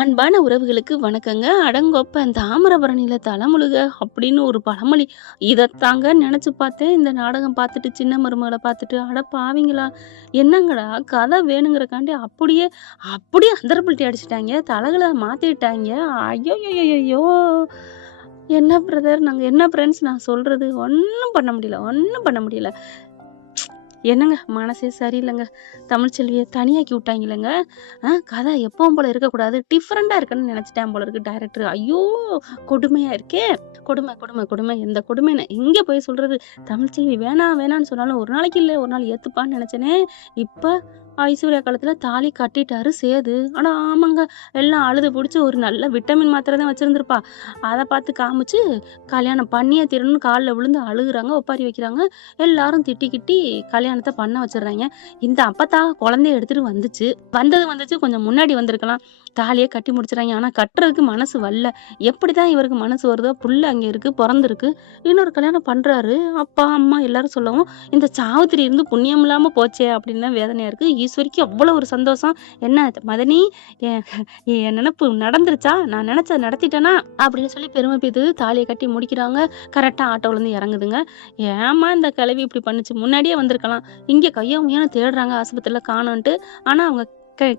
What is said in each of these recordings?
அன்பான உறவுகளுக்கு வணக்கங்க. அடங்கொப்ப தாமிரபரணியில தலைமுழுக அப்படின்னு ஒரு பழமொழி. இதத்தாங்க நெனச்சு பார்த்தேன். இந்த நாடகம் பார்த்துட்டு, சின்ன மருமகள பார்த்துட்டு, அட பாவிங்களா! என்னங்கடா கதை வேணுங்கிறக்காண்டி அப்படியே அப்படியே அந்தரப்பல்ட்டி அடிச்சுட்டாய்ங்க. தலகள மாத்திட்டாய்ங்க. ஐய்யய்யய்யய்யோ! என்ன பிரதர், நாங்க என்ன ஃப்ரெண்ட்ஸ் நான் சொல்றது? ஒண்ணும் பண்ண முடியல, ஒண்ணும் பண்ண முடியல. என்னங்க மனசே சரியில்லங்க. தமிழ்ச்செல்விய தனியாக்கி விட்டாய்ங்களேங்க. கதை எப்பவும் போல இருக்கக்கூடாது. டிஃபரெண்டா இருக்குன்னு நெனச்சுட்டான் போல இருக்கு டைரக்டர். ஐயோ! கொடுமையா இருக்கே! கொடுமை, கொடுமை, கொடுமை. இந்த கொடுமைன்னு எங்க போய் சொல்றது? தமிழ்ச்செல்வி வேணாம் வேணான்னு சொன்னாலும் ஒரு நாளைக்கு இல்ல ஒரு நாள் ஏத்துப்பான்னு நெனச்சேனே. இப்ப ஐஸ்வர்யா காலத்துல தாலி கட்டிட்டாரு சேது. அட ஆமாங்க. எல்லாம் அழுது புடிச்சு ஒரு நல்ல விட்டமின் மாத்திரை தான் வச்சிருந்திருப்பா. அத பார்த்து காமிச்சு கல்யாணம் பண்ணியே தீரணும்னு கால்ல விழுந்து அழுகுறாங்க, ஒப்பாரி வைக்கிறாங்க. எல்லாரும் திட்டிக்கிட்டி கல்யாணத்த பண்ண வச்சுடுறாய்ங்க. இந்த அப்பத்தா குழந்தைய எடுத்துட்டு வந்துச்சு. வந்துச்சு கொஞ்சம் முன்னாடி வந்திருக்கலாம். தாலிய கட்டி முடிச்சுறாய்ங்க. ஆனா கட்டுறதுக்கு மனசு வரல. எப்படிதான் இவருக்கு மனசு வருதோ? புள்ள அங்க இருக்கு, பொறந்திருக்கு. இன்னொரு கல்யாணம் பண்றாரு. அப்பா, அம்மா எல்லாரும் சொல்லவும், இந்த சாவித்திரி இருந்து புண்ணியம் இல்லாம போச்சே அப்படின்னு தான் வேதனையா இருக்கு. ஈஸ்வரிக்கு அவ்வளோ ஒரு சந்தோஷம். என்ன மதனி, என் என் நினப்பு நடந்துருச்சா? நான் நினைச்சத நடத்திட்டேனா? அப்படின்னு சொல்லி பெருமை பேத்து தாலிய கட்டி முடிக்கிறாங்க. கரெக்டா ஆட்டோல இருந்து இறங்குதுங்க. ஏம்மா இந்த கிழவி இப்படி பண்ணுச்சு? முன்னாடியே வந்திருக்கலாம். இங்க கைய முய்யான்னு தேடுறாங்க ஆஸ்பத்திரியில காணோன்ட்டு. ஆனா அவங்க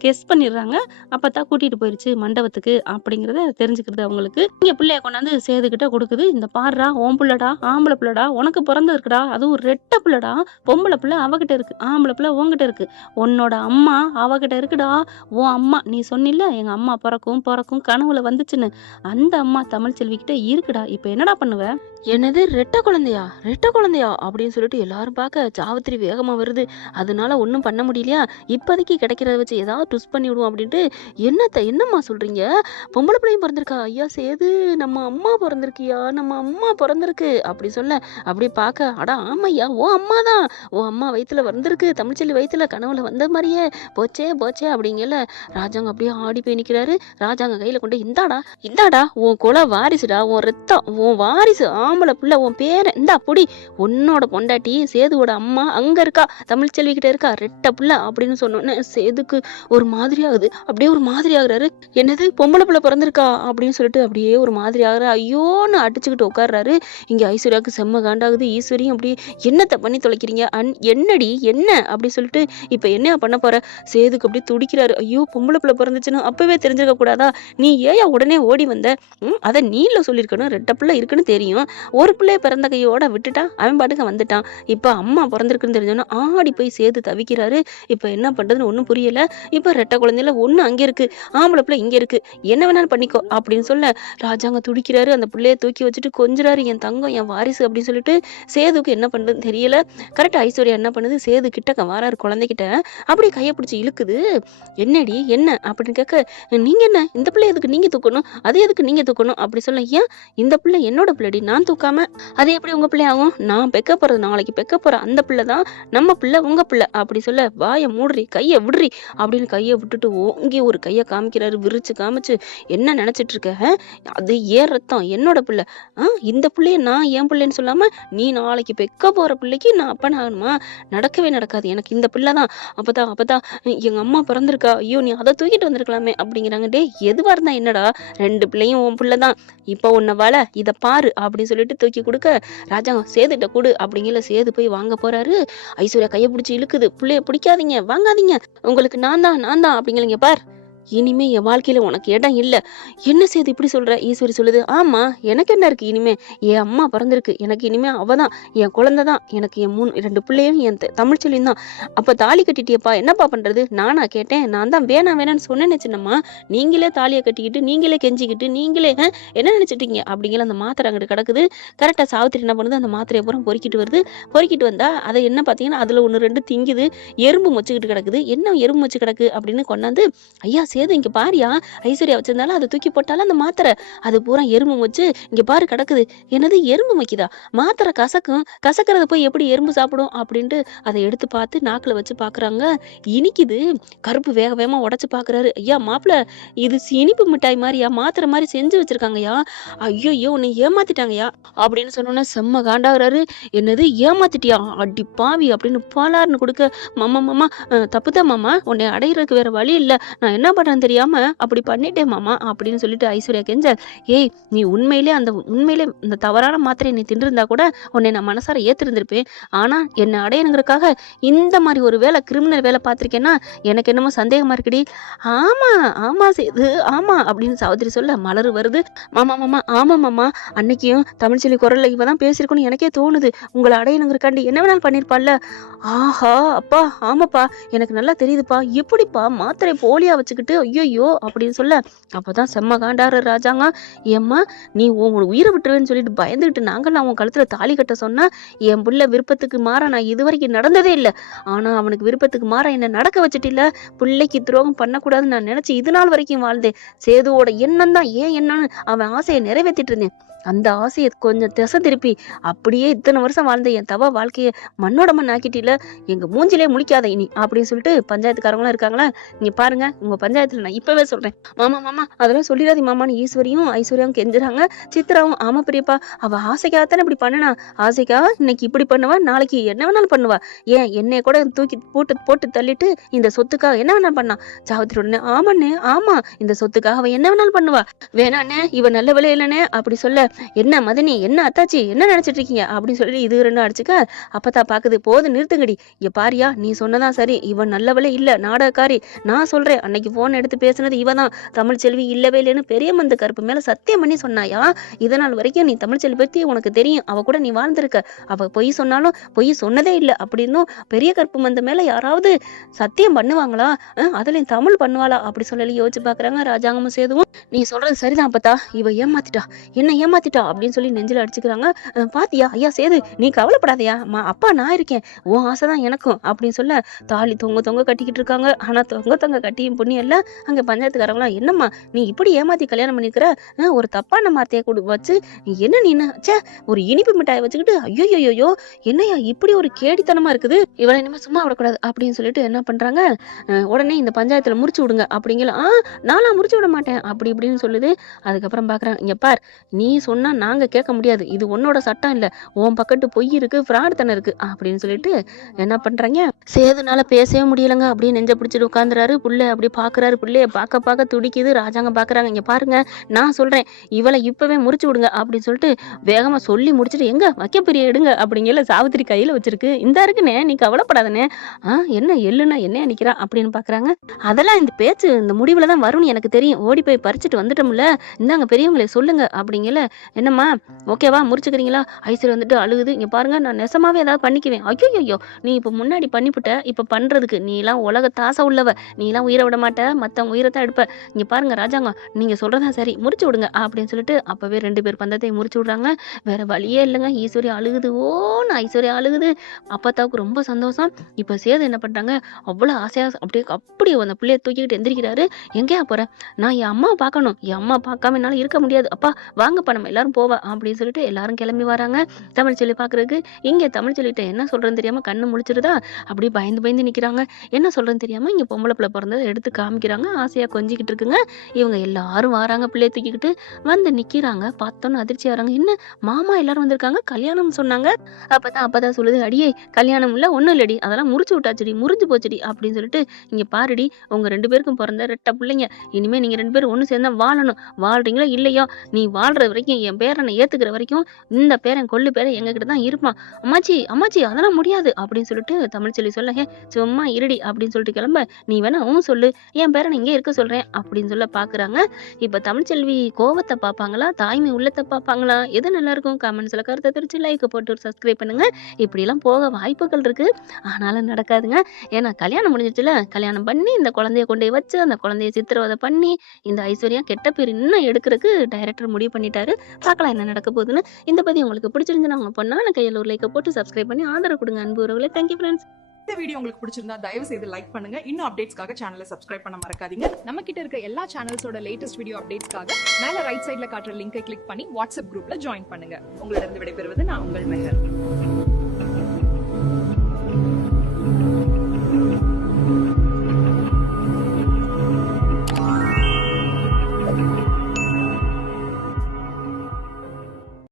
கெஸ் பண்ணிடுறாங்க. அப்பத்தான் கூட்டிட்டு போயிருச்சு மண்டபத்துக்கு அப்படிங்கிறத தெரிஞ்சுக்கிறது அவங்களுக்கு. இங்க பிள்ளைய கொண்டாந்து சேதுகிட்ட கொடுக்குது. இந்த பாருடா, உன் புள்ளடா, ஆம்பளை புள்ளடா, உனக்கு பிறந்திருக்குடா. அதுவும் ரெட்டை புள்ளடா. பொம்பளை புள்ள அவகிட்ட இருக்கு, ஆம்பளை புள்ள உன்கிட்ட இருக்கு. உன்னோட அம்மா அவகிட்ட இருக்குடா. உன் அம்மா நீ சொன்னில்ல எங்க அம்மா பிறக்கும் கனவுல வந்துச்சுன்னு, அந்த அம்மா தமிழ்ச்செல்வி கிட்ட இருக்குடா. இப்ப என்னடா பண்ணுவ? என்னது ரெட்டை குழந்தையா அப்படின்னு சொல்லிட்டு எல்லாரும் பார்க்க சாவித்திரி வேகமா வருது. அதனால ஒன்றும் பண்ண முடியலையா? இப்போதைக்கு கிடைக்கிறத வச்சு ஏதாவது ட்விஸ்ட் பண்ணி விடுவோம் அப்படின்ட்டு, என்னம்மா சொல்றீங்க? பொம்பளை பிள்ளையும் பிறந்திருக்கா? ஐயா சேது, நம்ம அம்மா பிறந்திருக்கு அப்படி சொல்ல, அப்படியே பார்க்க, அட ஆமையா, ஓ அம்மா தான், ஓ அம்மா வயிற்றுல வந்திருக்கு, தமிழ்ச்செல்வி வயிற்றுல கனவுல வந்த மாதிரியே போச்சே அப்படிங்கல. ராஜாங்க அப்படியே ஆடி போய் நிற்கிறாரு. ராஜாங்க கையில கொண்டு, இந்தாடா உன் குல வாரிசுடா, உன் ரத்தம், உன் வாரிசு ஆம்பளை பிள்ளை, உன் பேரை இந்தா பொடி. உன்னோட பொண்டாட்டி சேதுவோட அம்மா அங்க இருக்கா, தமிழ்ச்செல்வி கிட்ட இருக்கா, ரெட்டை பிள்ளை அப்படின்னு சொன்னோன்னே சேதுக்கு ஒரு மாதிரி ஆகுது. அப்படியே ஒரு மாதிரி ஆகுறாரு. என்னது பொம்பளை பிள்ளை பிறந்திருக்கா அப்படின்னு சொல்லிட்டு அப்படியே ஒரு மாதிரி ஆகுற. ஐயோன்னு அடிச்சுக்கிட்டு உட்கார்றாரு. இங்க ஐஸ்வர்யாவுக்கு செம்ம காண்டாகுது. ஈஸ்வரியும் அப்படியே என்னத்தை பண்ணி தொலைக்கிறீங்க, என்னடி என்ன அப்படி சொல்லிட்டு இப்ப என்ன பண்ண போற? சேதுக்கு அப்படியே துடிக்கிறாரு. ஐயோ பொம்பளை பிள்ளை பிறந்துச்சுன்னு அப்பவே தெரிஞ்சிருக்க கூடாதா? நீ ஏயா உடனே ஓடி வந்த? அதை நீல சொல்லியிருக்கணும். ரெட்டை பிள்ளை இருக்குன்னு தெரியும். ஒரு பிள்ளைய பிறந்த கையோட விட்டுட்டா, அவன் பாட்டுக்கு வந்துட்டான். இப்ப அம்மா பிறந்திருக்குன்னு தெரிஞ்சோன்னா ஆடி போய் சேது தவிக்கிறாரு. இப்ப என்ன பண்றதுன்னு ஒண்ணும் புரியல. இப்ப ரெட்டை குழந்தையில ஒண்ணு அங்க இருக்கு, ஆம்பளை பிள்ளை இங்க இருக்கு, என்ன வேணாலும் பண்ணிக்கோ அப்படின்னு சொல்ல ராஜாங்க துடிக்கிறாரு. அந்த பிள்ளைய தூக்கி வச்சுட்டு கொஞ்சிறாரு. என் தங்கம், என் வாரிசு அப்படின்னு சொல்லிட்டு. சேதுக்கு என்ன பண்றதுன்னு தெரியல. கரெக்டா ஐஸ்வர்யா என்ன பண்ணுது, சேது கிட்ட வாராரு குழந்தைகிட்ட. அப்படியே கையை பிடிச்சி இழுக்குது. என்னடி என்ன அப்படின்னு கேட்க, நீங்க என்ன இந்த பிள்ளை எதுக்கு நீங்க தூக்கணும், அது எதுக்கு நீங்க தூக்கணும் அப்படி சொல்ல. ஏன் இந்த பிள்ளை என்னோட பிள்ளைடி, நான் தூக்காம அது எப்படி உங்க பிள்ளை ஆகும்? நான் பெக்க போறது, நாளைக்கு பெக்க போற அந்த பிள்ளை தான் நம்ம பிள்ளை, உங்க பிள்ளை அப்படி சொல்ல. வாயை மூடுறி, கையை விடுறி அப்படின்னு கையை விட்டுட்டு ஓங்கி ஒரு கையை காமிக்கிறாரு. விரிச்சு காமிச்சு, என்ன நினைச்சிட்டு இருக்க? அது ஏன் ரத்தம், என்னோட பிள்ளை. இந்த பிள்ளைய நான் என் பிள்ளைன்னு சொல்லாம நீ நாளைக்கு பெக்க போற பிள்ளைக்கு நான் அப்பன் ஆகணுமா? நடக்கவே நடக்காது. எனக்கு இந்த பிள்ளை தான். அப்பதான் எங்க அம்மா பிறந்திருக்கா. ஐயோ நீ அதை தூக்கிட்டு வந்திருக்கலாமே அப்படிங்கிறாங்க. டே எதுவா இருந்தா என்னடா, ரெண்டு பிள்ளையும் உன் பிள்ளைதான். இப்ப உன்னை இதை பாரு அப்படின்னு சொல்லிட்டு தூக்கி கொடுக்க, ராஜாங்க சேதுட்ட கொடு அப்படிங்கல. சேது போய் வாங்க போறாரு. ஐஸ்வர்யா கையை பிடிச்சி இழுக்குது. பிள்ளைய பிடிக்காதீங்க, வாங்காதீங்க, உங்களுக்கு நான் தான் அப்படிங்கிறீங்க பார், இனிமே என் வாழ்க்கையில உனக்கு இடம் இல்ல. என்ன சேது இப்படி சொல்ற? ஈஸ்வரி சொல்லுது. ஆமா, எனக்கு என்ன இருக்கு, இனிமே என் அம்மா பிறந்திருக்கு, எனக்கு இனிமே அவதான் என் குழந்தை தான், எனக்கு என் ரெண்டு பிள்ளையும் என் தமிழ்ச்செல்வியும் தான். அப்ப தாலி கட்டிட்டியப்பா, என்னப்பா பண்றது? நானா கேட்டேன்? நான் தான் வேணான்னு சொன்னேன்னு சின்னம்மா. நீங்களே தாலியை கட்டிக்கிட்டு, நீங்களே கெஞ்சிக்கிட்டு, நீங்களே என்ன நினைச்சிட்டீங்க அப்படிங்கிற. அந்த மாத்திரை அங்கிட்டு கிடக்குது. கரெக்டா சாவித்திரி என்ன பண்ணுது, அந்த மாத்திரையை பூரா பொறுக்கிட்டு வருது. பொறுக்கிட்டு வந்தா அதை என்ன பாத்தீங்கன்னா, அதுல ஒண்ணு ரெண்டு திங்குது. எறும்பு மொச்சுக்கிட்டு கிடக்குது. என்ன எறும்பு மொச்சு கிடக்கு அப்படின்னு கொண்டாந்து, ஐயா சேது இங்க பாரியா, ஐஸ்வர்யா வச்சிருந்தாலும் அதை தூக்கி போட்டாலும் அந்த மாத்திரை அது பூரா எறும்பு வச்சு இங்க பாரு கிடக்குது. என்னது எறும்பு வைக்குதா? மாத்திரை கசக்கிறத போய் எப்படி எறும்பு சாப்பிடும் அப்படின்ட்டு அதை எடுத்து பார்த்து நாக்குல வச்சு பாக்குறாங்க. இனிக்குது. கருப்பு வேக வேகமா உடைச்சு பாக்குறாரு. ஐயா மாப்பிள்ள, இது இனிப்பு மிட்டாய் மாதிரியா, மாத்திரை மாதிரி செஞ்சு வச்சிருக்காங்கய்யா. ஐயோ உன்னை ஏமாத்திட்டாங்கய்யா அப்படின்னு சொன்னோன்னா செம்ம காண்டாகிறாரு. என்னது ஏமாத்திட்டியா, அடி பாவி அப்படின்னு பாலாருன்னு கொடுக்க. மாமா தப்புதான் மாமா, உன்னை அடையிறதுக்கு வேற வழி இல்ல, நான் என்ன பண்றேன்னு தெரியாம அப்படி பண்ணிட்டேன் மாமா அப்படின்னு சொல்லிட்டு ஐஸ்வர்யா கெஞ்ச, ஏய் நீ உண்மையிலே இந்த தவறான மாத்திரை நீ தின்றிருந்தா கூட உன்னை நான் மனசார ஏத்திருந்திருப்பேன். ஆனா என்னை அடையணுங்கிறதுக்காக இந்த மாதிரி ஒரு கிரிமினல் வேலை பார்த்திருக்கேன்னா எனக்கு என்னமோ சந்தேகமா இருக்குடி. ஆமா ஆமா சேது ஆமா அப்படின்னு சாவித்திரி சொல்ல மலர் வருது. மாமா மாமா ஆமா மாமா, அன்னைக்கும் தமிழ்ச்செல்வி குரல்ல இவதான் பேசியிருக்கணும் எனக்கே தோணுது. உங்களை அடையணுங்கிறக்காண்டி என்ன வேணாலும் பண்ணிருப்பாள்ல. ஆஹா அப்பா ஆமாப்பா எனக்கு நல்லா தெரியுதுப்பா. எப்படிப்பா மாத்திரை போலியா வச்சுக்கிட்டு ஐயோ அப்படின்னு சொல்ல, அப்பதான் செம்ம காண்டாரு ராஜாங்க. ஏம்மா நீ உன் உயிரை விட்டுருவேன்னு சொல்லிட்டு பயந்துகிட்டு நாங்கள்லாம் உன் கழுத்துல தாலி கட்ட சொன்னா என் புள்ள விருப்பத்துக்கு மாற நான் இதுவரைக்கும் நடந்ததே இல்லை. ஆனா அவனுக்கு விருப்பத்துக்கு மாற என்ன நடக்க வச்சுட்டில்ல. பிள்ளைக்கு துரோகம் பண்ணக்கூடாதுன்னு நான் நினைச்சு இது நாள் வரைக்கும் வாழ்ந்தேன். சேதுவோட எண்ணம் தான் ஏன் என்னன்னு அவன் ஆசையை நிறைவேற்றிட்டு இருந்தேன். அந்த ஆசையை கொஞ்சம் திசை திருப்பி அப்படியே இத்தனை வருஷம் வாழ்ந்த என் தவ வாழ்க்கையை மண்ணோட மண் ஆக்கிட்டில. எங்க மூஞ்சிலே முழிக்காத இனி அப்படின்னு சொல்லிட்டு பஞ்சாயத்துக்காரங்களாம் இருக்காங்களா, நீங்க பாருங்க உங்க பஞ்சாயத்துல நான் இப்பவே சொல்றேன். மாமா மாமா அதெல்லாம் சொல்லிடாதி மாமான்னு ஈஸ்வரியும் ஐஸ்வர்யாவும் கெஞ்சுறாங்க. சித்ராவும் ஆமா பெரியப்பா அவ ஆசைக்காகத்தானே இப்படி பண்ணனா, ஆசைக்காக இன்னைக்கு இப்படி பண்ணுவா நாளைக்கு என்ன வேணாலும் பண்ணுவா. ஏன் என்னைய கூட தூக்கி போட்டு தள்ளிட்டு இந்த சொத்துக்காக என்ன வேணாலும் பண்ணா. சாவித்திரி உடனே ஆமாண்ணே ஆமா இந்த சொத்துக்காக அவ என்ன வேணாலும் பண்ணுவா. வேணாண்ணே இவ நல்ல விலை இல்லைண்ணே அப்படி சொல்ல, என்ன மதனி என்ன அத்தாச்சி என்ன நினைச்சிட்டு இருக்கீங்க அப்படின்னு சொல்லி இது ரெண்டும் அடிச்சுக்க, அப்பதான் பாக்குது போது நிறுத்துங்கடி. பாரியா நீ சொன்னதான் சரி, இவன் நல்லவளே இல்ல நாடகக்காரி. நான் சொல்றேன் அன்னைக்கு போன் எடுத்து பேசுனது இவதான், தமிழ்ச்செல்வி இல்லவே இல்லைன்னு பெரிய மந்த கருப்பு மேல சத்தியம் பண்ணி சொன்னாயா. இதனால் வரைக்கும் நீ தமிழ்ச்செல்வி பத்தி உனக்கு தெரியும், அவ கூட நீ வாழ்ந்திருக்க. அவ பொய் சொன்னாலும் பொய் சொன்னதே இல்லை அப்படின்னும் பெரிய கருப்பு மந்த மேல யாராவது சத்தியம் பண்ணுவாங்களா, அதுலயும் தமிழ் பண்ணுவாளா அப்படி சொல்லி யோசிச்சு பாக்குறாங்க ராஜாங்கமும் சேதுவும். நீ சொல்றது சரிதான் அப்பத்தா, இவ ஏமாத்திட்டா என்ன ஏமாத்திட்டா அப்படின்னு சொல்லி நெஞ்சில அடிச்சுக்கிறாங்க. பாத்தியா ஐயா சேது நீ கவலைப்படாதையா, அப்பா நான் இருக்கேன், உன் ஆசைதான் எனக்கும் அப்படின்னு சொல்ல தாலி தொங்க கட்டிக்கிட்டு இருக்காங்க. ஆனா தொங்க கட்டியும் புண்ணியம் இல்ல. அங்க பஞ்சாயத்துக்காரங்களாம் என்னம்மா நீ இப்படி ஏமாத்தி கல்யாணம் பண்ணிக்கிற, ஒரு தப்பான வார்த்தையை வச்சு என்ன நீ ஒரு இனிப்பு மிட்டாயை வச்சுக்கிட்டு ஐயோ என்னையா இப்படி ஒரு கேடித்தனமா இருக்குது, இவளை இனிமே சும்மா விடக்கூடாது அப்படின்னு சொல்லிட்டு என்ன பண்றாங்க, உடனே இந்த பஞ்சாயத்துல முறிச்சு விடுங்க அப்படிங்கிற. நான்லாம் முறிச்சு விட மாட்டேன் அப்படி இப்படின்னு சொல்லுது. அதுக்கப்புறம் பாக்குறாங்க, இங்க பார் நீ சொன்னா நாங்க கேட்க முடியாது, இது உன்னோட சட்டம் இல்ல, உன் பக்கத்து பொய் இருக்கு ஃப்ராட் தானே இருக்கு அப்படின்னு சொல்லிட்டு என்ன பண்றாங்க, சேதுனால பேசவே முடியலங்க அப்படியே நெஞ்ச பிடிச்சிட்டு உட்காந்துறாரு. புள்ளை அப்படி பாக்குறாரு, புள்ளைய பார்க்க துடிக்குது. ராஜாங்க பாக்குறாங்க, இங்க பாருங்க நான் சொல்றேன் இவளை இப்பவே முறிச்சு விடுங்க அப்படின்னு சொல்லிட்டு வேகமா சொல்லி முடிச்சுட்டு எங்க வைக்க பெரிய எடுங்க அப்படிங்கல சாவித்திரி கையில வச்சிருக்கு. இந்த இருக்குனே நீ கவலைப்படாதனே. என்ன எள்ளுனா என்ன நிக்கிறா அப்படின்னு பாக்குறாங்க. அதெல்லாம் இந்த பேச்சு இந்த முடிவுலதான் வரும்னு எனக்கு தெரியும், ஓடி போய் பறிச்சுட்டு வந்துட்டோம்ல, இந்தாங்க பெரியவங்களே சொல்லுங்க அப்படிங்கல. என்னம்மா ஓகேவா முறிச்சுக்கிறீங்களா. ஐஸ்வர்யா வந்துட்டு அழுகுது. இங்க பாருங்க நான் நெசமாவே ஏதாவது பண்ணிக்குவேன். ஐயோ நீ இப்ப முன்னாடி பண்ணிவிட்ட, இப்ப பண்றதுக்கு நீ எல்லாம் உலக தாசை உள்ளவ, நீ எல்லாம் உயிரை விட மாட்ட, மத்தவங்க உயிரை தான் எடுப்ப. இங்க பாருங்க ராஜாங்க நீங்க சொல்றதா சரி முறிச்சு விடுங்க அப்படின்னு சொல்லிட்டு அப்பவே 2 பேர் பந்தத்தை முறிச்சு விடுறாங்க. வேற வழியே இல்லைங்க. ஈஸ்வர்யா அழுகுது. ஓன்னு ஐஸ்வர்யா அழுகுது. அப்பத்தாவுக்கு ரொம்ப சந்தோஷம். இப்ப சேது என்ன பண்றாங்க, அவ்வளவு ஆசையா அப்படியே அந்த பிள்ளைய தூக்கிக்கிட்டு எந்திரிக்கிறாரு. எங்கேயா போற, நான் என் அம்மாவை பார்க்கணும், என் அம்மா பார்க்காம என்னால இருக்க முடியாது, அப்பா வாங்கப்பா நம்ம எல்லாரும் போவா அப்படின்னு சொல்லிட்டு எல்லாரும் கிளம்பி வராங்க தமிழ்ச்செல்வி பாக்குறதுக்கு. இங்க தமிழ்ச்செல்விட்ட என்ன சொல்றேன்னு தெரியாம கண்ணு முழிச்சிருதா, அப்படியே பயந்து நிக்கிறாங்க. என்ன சொல்றேன்னு தெரியாம இங்க பொம்பளை பிள்ளை பிறந்ததை எடுத்து காமிக்கிறாங்க. ஆசையா கொஞ்சிக்கிட்டு இருக்குங்க. இவங்க எல்லாரும் வராங்க பிள்ளைய தூக்கிக்கிட்டு வந்து நிக்கிறாங்க. பார்த்தோன்னு அதிர்ச்சி வராங்க. என்ன மாமா எல்லாரும் வந்திருக்காங்க, கல்யாணம் சொன்னாங்க. அப்பதான் சொல்லுது, அடியே கல்யாணம் இல்ல ஒண்ணும் இல்லடி, அதெல்லாம் முறிச்சு விட்டாச்சுடி, முறிஞ்சு போச்சுடி அப்படின்னு சொல்லிட்டு, இங்க பாருடி உங்க 2 பேருக்கும் பிறந்த 2 பிள்ளைங்க, இனிமே நீங்க 2 பேரும் ஒண்ணு சேர்ந்தா வாழணும், வாழ்றீங்களா இல்லையா, நீ வாழ்ற வரைக்கும் என் பேரனை ஏத்துக்கிற வரைக்கும் இந்த பேரன் கொள்ளு பேரன் எங்க கிட்ட தான் இருப்பான். அம்மாச்சி அதெல்லாம் முடியாது அப்படின்னு சொல்லிட்டு தமிழ்ச்செல்வி சொல்ல, சும்மா இருடி அப்படின்னு சொல்லிட்டு கிளம்ப, நீ வேணா சொல்லு என் பேரன் இங்கே இருக்க சொல்றேன் அப்படின்னு சொல்ல பாக்குறாங்க. இப்ப தமிழ்ச்செல்வி கோவத்தை பாப்பாங்களா தாய்மை உள்ளத்தை பாப்பாங்களா, எது நல்லா இருக்கும் கமெண்ட்ஸ்ல கருத்தை தெரிச்சு லைக் போட்டு ஒரு சப்ஸ்கிரைப் பண்ணுங்க. இப்படி எல்லாம் போக வாய்ப்புகள் இருக்கு, ஆனாலும் நடக்காதுங்க. ஏன்னா கல்யாணம் முடிஞ்சிச்சுல, கல்யாணம் பண்ணி இந்த குழந்தைய கொண்டு போய் வச்சு அந்த குழந்தைய சித்திரவதை பண்ணி இந்த ஐஸ்வர்யா கெட்ட பேர் இன்னும் எடுக்கிறதுக்கு டைரக்டர் முடிவு பண்ணிட்டாரு. பார்க்கலாம் என்ன நடக்க போகுதுன்னு. இந்த பத்தி உங்களுக்கு பிடிச்சிருந்துச்சுன்னா உங்க பொண்ணான கையில் ஒரு லைக்கை போட்டு சப்ஸ்கிரைப் பண்ணி ஆதரவு கொடுங்க அன்பு உறவுகளே. Thank you friends. இந்த வீடியோ உங்களுக்கு பிடிச்சிருந்தா தயவு செய்து லைக் பண்ணுங்க. இன்னும் அப்டேட்ஸ்க்காக சேனலை சப்ஸ்கிரைப் பண்ண மறக்காதீங்க. நம்ம கிட்ட இருக்க எல்லா சேனல்ஸோட லேட்டஸ்ட் வீடியோ அப்டேட்ஸ்க்காக மேல ரைட் சைடுல காட்டுற லிங்கை கிளிக் பண்ணி வாட்ஸ்அப் குரூப்ல ஜாயின் பண்ணுங்க. உங்களிடம் விடைபெறுவது நான் உங்கள் மெஹர்.